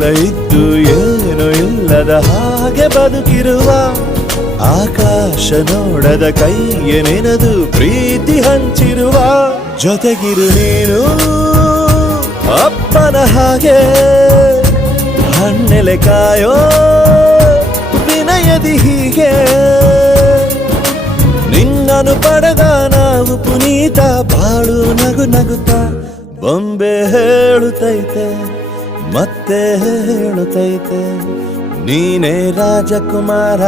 ಎಲ್ಲ ಇದ್ದು ಏನು ಇಲ್ಲದ ಹಾಗೆ ಬದುಕಿರುವ ಆಕಾಶ ನೋಡದ ಕೈಗೆ ನೆನೆದು ಪ್ರೀತಿ ಹಂಚಿರುವ ಜೊತೆಗಿರು ನೀನು ಅಪ್ಪನ ಹಾಗೆ ಹಣ್ಣೆಲೆ ಕಾಯೋ ವಿನಯದಿ ಹೀಗೆ ನಿನ್ನನು ಪಡೆದ ನಾವು ಪುನೀತ ಬಾಳು ನಗು ನಗುತ್ತಾ ಬೊಂಬೆ ಹೇಳುತ್ತೈತೆ ಮತ್ತೆ ಹೇಳುತ್ತೈತೆ ನೀನೇ ರಾಜಕುಮಾರ.